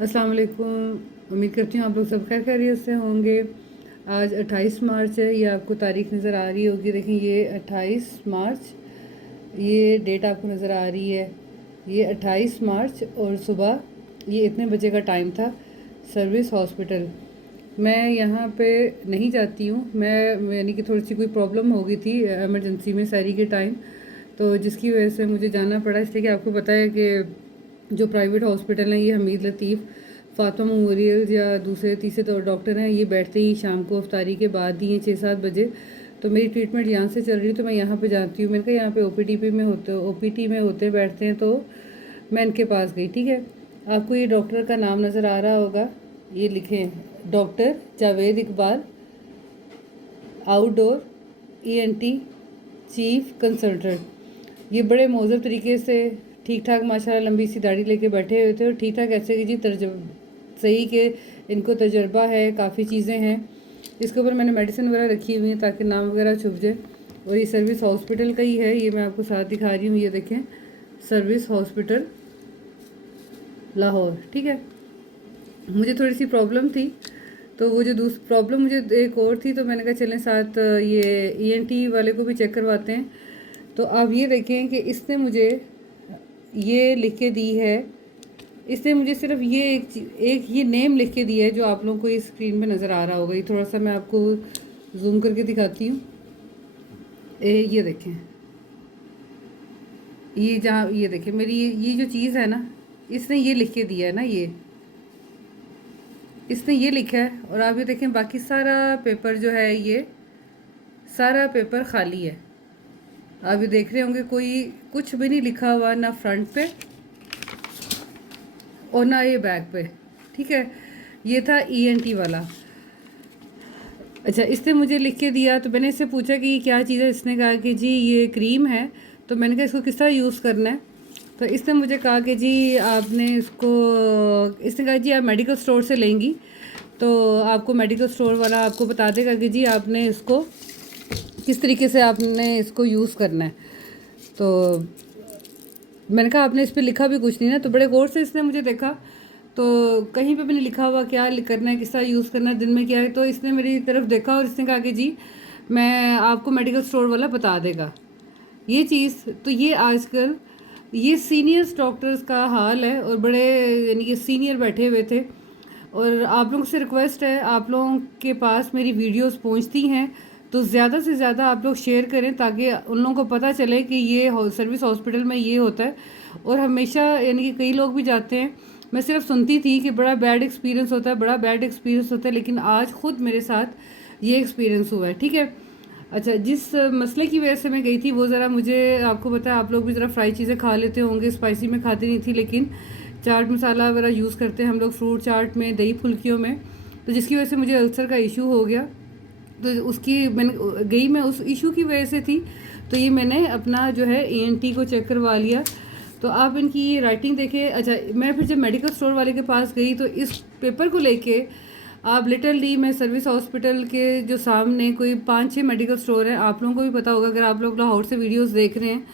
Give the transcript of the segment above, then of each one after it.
अस्सलाम वालेकुम। उम्मीद करती हूँ आप लोग सब खैरियत से होंगे। आज 28 मार्च है, ये आपको तारीख नज़र आ रही होगी। देखिए ये 28 मार्च, ये डेट आपको नज़र आ रही है। ये 28 मार्च और सुबह ये इतने बजे का टाइम था। सर्विस हॉस्पिटल, मैं यहाँ पे नहीं जाती हूँ। मैं यानी कि थोड़ी सी कोई प्रॉब्लम हो गई थी एमरजेंसी में सहरी के टाइम, तो जिसकी वजह से मुझे जाना पड़ा। इसलिए कि आपको पता है कि जो प्राइवेट हॉस्पिटल हैं, ये हमीद लतीफ़, फातिमा मेमोरियल या दूसरे तीसरे तो डॉक्टर हैं, ये बैठते ही शाम को अफ्तारी के बाद ही हैं 6-7 बजे। तो मेरी ट्रीटमेंट यहाँ से चल रही है तो मैं यहाँ पे जाती हूँ। मैंने कहा यहाँ पे ओपीटी में होते बैठते हैं, तो मैं इनके पास गई। ठीक है, आपको ये डॉक्टर का नाम नज़र आ रहा होगा, ये लिखें, doctor Javed Iqbal, outdoor ENT chief consultant. ये बड़े मौजूद तरीके से ठीक ठाक माशाल्लाह लंबी सी दाढ़ी लेके बैठे हुए थे। और ठीक ठाक ऐसे कि जी सही के इनको तजर्बा है, काफ़ी चीज़ें हैं। इसके ऊपर मैंने मेडिसिन वगैरह रखी हुई है ताकि नाम वगैरह छुप जाए। और ये सर्विस हॉस्पिटल का ही है, ये मैं आपको साथ दिखा रही हूँ। ये देखें, सर्विस हॉस्पिटल लाहौर। ठीक है, मुझे थोड़ी सी प्रॉब्लम थी, तो वो जो दूसरी प्रॉब्लम मुझे एक और थी, तो मैंने कहा चलें साथ ये ईएनटी वाले को भी चेक करवाते हैं। तो आप ये देखें कि इसने मुझे ये लिख के दी है। इसने मुझे सिर्फ ये एक ये नेम लिख के दिया है, जो आप लोगों को इस स्क्रीन पे नज़र आ रहा होगा। ये थोड़ा सा मैं आपको जूम करके दिखाती हूँ। ये देखें, ये जहाँ ये देखें मेरी ये जो चीज़ है ना, इसने ये लिख के दिया है ना, ये इसने ये लिखा है। और आप ये देखें, बाकी सारा पेपर जो है, ये सारा पेपर खाली है। आप ये देख रहे होंगे, कोई कुछ भी नहीं लिखा हुआ, ना फ्रंट पे और ना ये बैक पे। ठीक है, ये था ईएनटी वाला। अच्छा, इसने मुझे लिख के दिया, तो मैंने इससे पूछा कि ये क्या चीज़ है। इसने कहा कि जी ये क्रीम है। तो मैंने कहा इसको किस तरह यूज़ करना है। तो इसने मुझे कहा कि जी आपने इसने कहा जी आप मेडिकल स्टोर से लेंगी, तो आपको मेडिकल स्टोर वाला आपको बता देगा कि जी आपने इसको किस तरीके से आपने इसको यूज़ करना है। तो मैंने कहा आपने इस पर लिखा भी कुछ नहीं ना। तो बड़े गौर से इसने मुझे देखा, तो कहीं पे भी नहीं लिखा हुआ क्या करना है, किस तरह यूज़ करना है, दिन में क्या है। तो इसने मेरी तरफ देखा और इसने कहा कि जी मैं आपको मेडिकल स्टोर वाला बता देगा ये चीज़। तो ये आजकल ये सीनियर्स डॉक्टर्स का हाल है, और बड़े यानी कि सीनियर बैठे हुए थे। और आप लोगों से रिक्वेस्ट है, आप लोगों के पास मेरी वीडियोस पहुंचती हैं तो ज़्यादा से ज़्यादा आप लोग शेयर करें, ताकि उन लोगों को पता चले कि ये सर्विस हॉस्पिटल में ये होता है। और हमेशा यानी कि कई लोग भी जाते हैं, मैं सिर्फ सुनती थी कि बड़ा बैड एक्सपीरियंस होता है, बड़ा बैड एक्सपीरियंस होता है, लेकिन आज खुद मेरे साथ ये एक्सपीरियंस हुआ है। ठीक है, अच्छा, जिस मसले की वजह से मैं गई थी वो ज़रा मुझे आपको पता है, आप लोग भी ज़रा फ्राई चीज़ें खा लेते होंगे, स्पाइसी में खाती नहीं थी, लेकिन चाट मसाला वगैरह यूज़ करते हैं हम लोग फ्रूट चाट में, दही फुल्कियों में। तो जिसकी वजह से मुझे अल्सर का इशू हो गया। तो उसकी मैंने गई मैं उस इशू की वजह से थी, तो ये मैंने अपना जो है ईएनटी को चेक करवा लिया। तो आप इनकी ये राइटिंग देखें। अच्छा, मैं फिर जब मेडिकल स्टोर वाले के पास गई, तो इस पेपर को लेके आप लिटरली मैं सर्विस हॉस्पिटल के जो सामने कोई 5-6 मेडिकल स्टोर हैं, आप लोगों को भी पता होगा अगर आप लोग लाहौर से वीडियोस देख रहे हैं,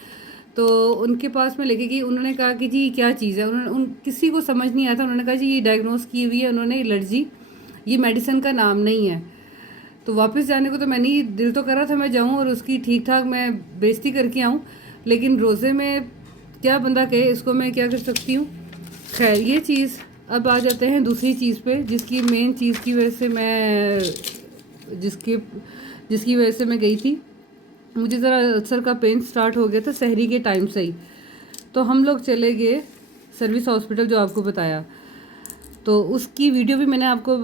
तो उनके पास मैं लेके गई। उन्होंने कहा कि जी क्या चीज़ है, उन्होंने किसी को समझ नहीं आया था। उन्होंने कहा जी ये डायग्नोस की हुई है उन्होंने एलर्जी, ये मेडिसिन का नाम नहीं है। तो वापस जाने को तो मैंने ही दिल तो कर रहा था मैं जाऊं और उसकी ठीक ठाक मैं बेइज्जती करके आऊं, लेकिन रोज़े में क्या बंदा कहे, इसको मैं क्या कर सकती हूँ। खैर, ये चीज़। अब आ जाते हैं दूसरी चीज़ पे, जिसकी मेन चीज़ की वजह से मैं जिसकी वजह से मैं गई थी। मुझे ज़रा अल्सर का पेन स्टार्ट हो गया था सहरी के टाइम से ही। तो हम लोग चले गए सर्विस हॉस्पिटल, जो आपको बताया। तो उसकी वीडियो भी मैंने आपको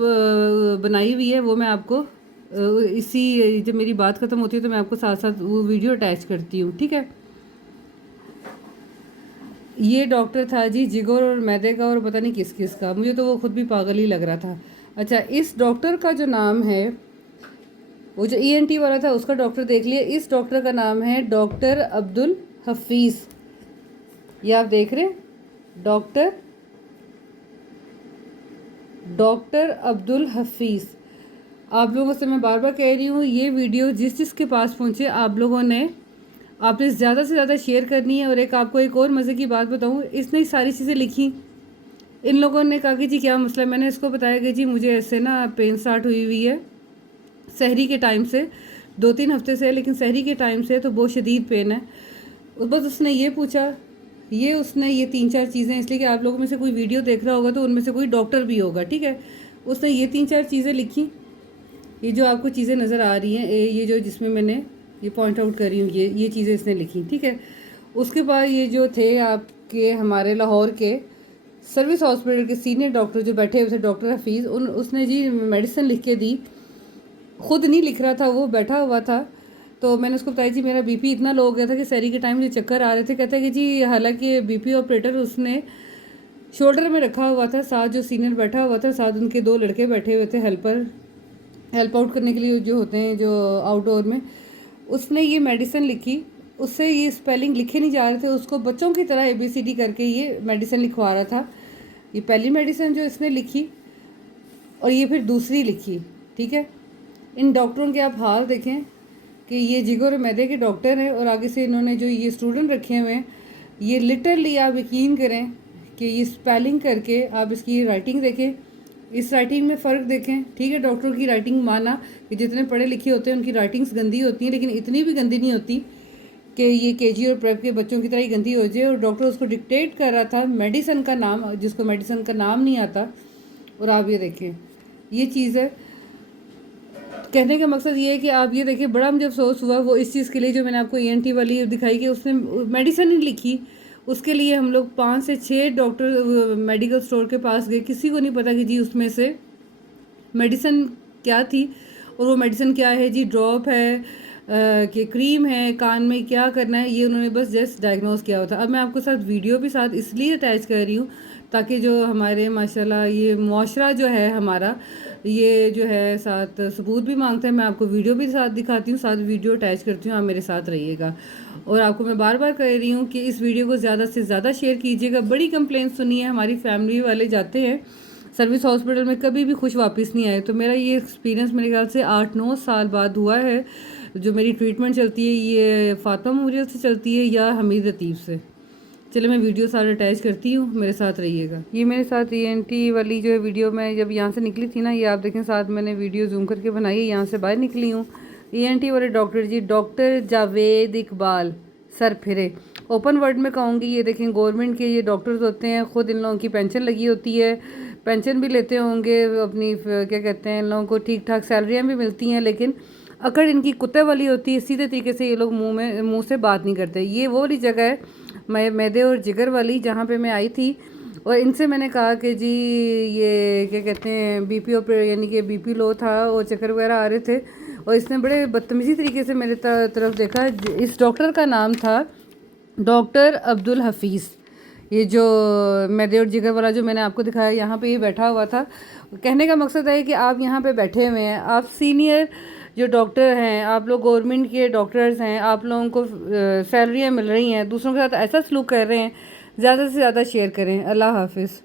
बनाई हुई है, वो मैं आपको इसी जब मेरी बात ख़त्म होती है तो मैं आपको साथ साथ वो वीडियो अटैच करती हूँ। ठीक है, ये डॉक्टर था जी जिगर और मैदे का और पता नहीं किस किस का, मुझे तो वो खुद भी पागल ही लग रहा था। अच्छा, इस डॉक्टर का जो नाम है, वो जो ईएनटी वाला था उसका डॉक्टर देख लिया। इस डॉक्टर का नाम है डॉक्टर अब्दुल हफीज़। ये आप देख रहे हैं, डॉक्टर अब्दुल हफीज़। आप लोगों से मैं बार बार कह रही हूँ, ये वीडियो जिस जिसके पास पहुँचे आप लोगों ने आपने ज़्यादा से ज़्यादा शेयर करनी है। और आपको एक और मज़े की बात बताऊँ, इसने सारी चीज़ें लिखी, इन लोगों ने कहा कि जी क्या मसला है। मैंने इसको बताया कि जी मुझे ऐसे ना पेन स्टार्ट हुई हुई है सहरी के टाइम से, 2-3 हफ्ते से, लेकिन सहरी के टाइम से तो बहुत शदीद पेन है। बस उसने ये पूछा, ये उसने ये 3-4 चीज़ें, इसलिए कि आप लोगों में से कोई वीडियो देख रहा होगा तो उनमें से कोई डॉक्टर भी होगा, ठीक है। उसने ये 3-4 चीज़ें लिखी, ये जो आपको चीज़ें नज़र आ रही हैं, ये जो जिसमें मैंने ये पॉइंट आउट कर रही हूँ, ये चीज़ें इसने लिखी, ठीक है। उसके बाद ये जो थे आपके हमारे लाहौर के सर्विस हॉस्पिटल के सीनियर डॉक्टर जो बैठे हुए थे, डॉक्टर हफीज़, उसने जी मेडिसिन लिख के दी। खुद नहीं लिख रहा था, वो बैठा हुआ था। तो मैंने उसको बताया जी मेरा बीपी इतना लो हो गया था कि सहरी के टाइम मुझे चक्कर आ रहे थे। कहता है कि जी हालांकि बीपी ऑपरेटर उसने शोल्डर में रखा हुआ था, साथ जो सीनियर बैठा हुआ था, साथ उनके 2 लड़के बैठे हुए थे हेल्पर, हेल्प आउट करने के लिए जो होते हैं जो आउटडोर में। उसने ये मेडिसिन लिखी, उससे ये स्पेलिंग लिखे नहीं जा रहे थे, उसको बच्चों की तरह ABCD करके ये मेडिसिन लिखवा रहा था। ये पहली मेडिसिन जो इसने लिखी और ये फिर दूसरी लिखी, ठीक है। इन डॉक्टरों के आप हाल देखें कि ये जिगर और मैदे के डॉक्टर हैं, और आगे से इन्होंने जो ये स्टूडेंट रखे हुए हैं, ये लिटरली आप यकीन करें कि ये स्पेलिंग करके आप इसकी राइटिंग देखें, इस राइटिंग में फ़र्क देखें, ठीक है। डॉक्टरों की राइटिंग माना कि जितने पढ़े लिखे होते हैं उनकी राइटिंग्स गंदी होती हैं, लेकिन इतनी भी गंदी नहीं होती कि ये KG और प्रेप के बच्चों की तरह ही गंदी हो जाए। और डॉक्टर उसको डिक्टेट कर रहा था मेडिसिन का नाम, जिसको मेडिसिन का नाम नहीं आता। और आप ये देखें, ये चीज़ है। कहने का मकसद ये है कि आप ये देखिए, बड़ा मुझे अफसोस हुआ वो इस चीज़ के लिए जो मैंने आपको ENT वाली दिखाई कि उसने मेडिसिन नहीं लिखी। उसके लिए हम लोग 5 से 6 डॉक्टर मेडिकल स्टोर के पास गए, किसी को नहीं पता कि जी उसमें से मेडिसिन क्या थी और वो मेडिसिन क्या है जी, ड्रॉप है कि क्रीम है, कान में क्या करना है, ये उन्होंने बस जस्ट डायग्नोस किया हुआ था। अब मैं आपको साथ वीडियो भी साथ इसलिए अटैच कर रही हूँ ताकि जो हमारे माशाल्लाह ये मुआशरा जो है हमारा, ये जो है साथ सबूत भी मांगता है। मैं आपको वीडियो भी साथ दिखाती हूँ, साथ वीडियो अटैच करती हूँ, आप मेरे साथ रहिएगा। और आपको मैं बार बार कह रही हूँ कि इस वीडियो को ज़्यादा से ज़्यादा शेयर कीजिएगा। बड़ी कंप्लेंट सुनी है, हमारी फैमिली वाले जाते हैं सर्विस हॉस्पिटल में, कभी भी खुश वापस नहीं आए। तो मेरा ये एक्सपीरियंस मेरे ख्याल से 8-9 साल बाद हुआ है। जो मेरी ट्रीटमेंट चलती है ये फातिमा मेमोरियल से चलती है या हमीद लतीफ़ से। चलो मैं वीडियो सारे अटैच करती हूँ, मेरे साथ रहिएगा। ये मेरे साथ ENT वाली जो है वीडियो, मैं जब यहाँ से निकली थी ना, ये आप देखें साथ मैंने वीडियो जूम करके बनाई है, यहाँ से बाहर निकली हूँ। ENT वाले डॉक्टर जी डॉक्टर जावेद इकबाल सर फिरे, ओपन वर्ड में कहूँगी। ये देखें गवर्नमेंट के ये डॉक्टर्स होते हैं, ख़ुद इन लोगों की पेंशन लगी होती है, पेंशन भी लेते होंगे अपनी, क्या कहते हैं, इन लोगों को ठीक ठाक सैलरियाँ भी मिलती हैं, लेकिन अकड़ इनकी कुत्ते वाली होती है। सीधे तरीके से ये लोग मुंह से बात नहीं करते। ये वो वाली जगह है मैदे और जिगर वाली, जहाँ पे मैं आई थी। और इनसे मैंने कहा कि जी ये क्या कहते हैं BP यानी कि BP लो था और चक्कर वगैरह आ रहे थे। और इसने बड़े बदतमीज़ी तरीके से मेरे तरफ देखा। इस डॉक्टर का नाम था डॉक्टर अब्दुल हफीज़। ये जो मैदे और जिगर वाला जो मैंने आपको दिखाया, यहाँ पे ये बैठा हुआ था। कहने का मकसद है कि आप यहाँ पे बैठे हुए हैं, आप सीनियर जो डॉक्टर हैं, आप लोग गवर्नमेंट के डॉक्टर्स हैं, आप लोगों को सैलरियाँ मिल रही हैं, दूसरों के साथ ऐसा सलूक कर रहे हैं। ज़्यादा से ज़्यादा शेयर करें। अल्लाह हाफिज़।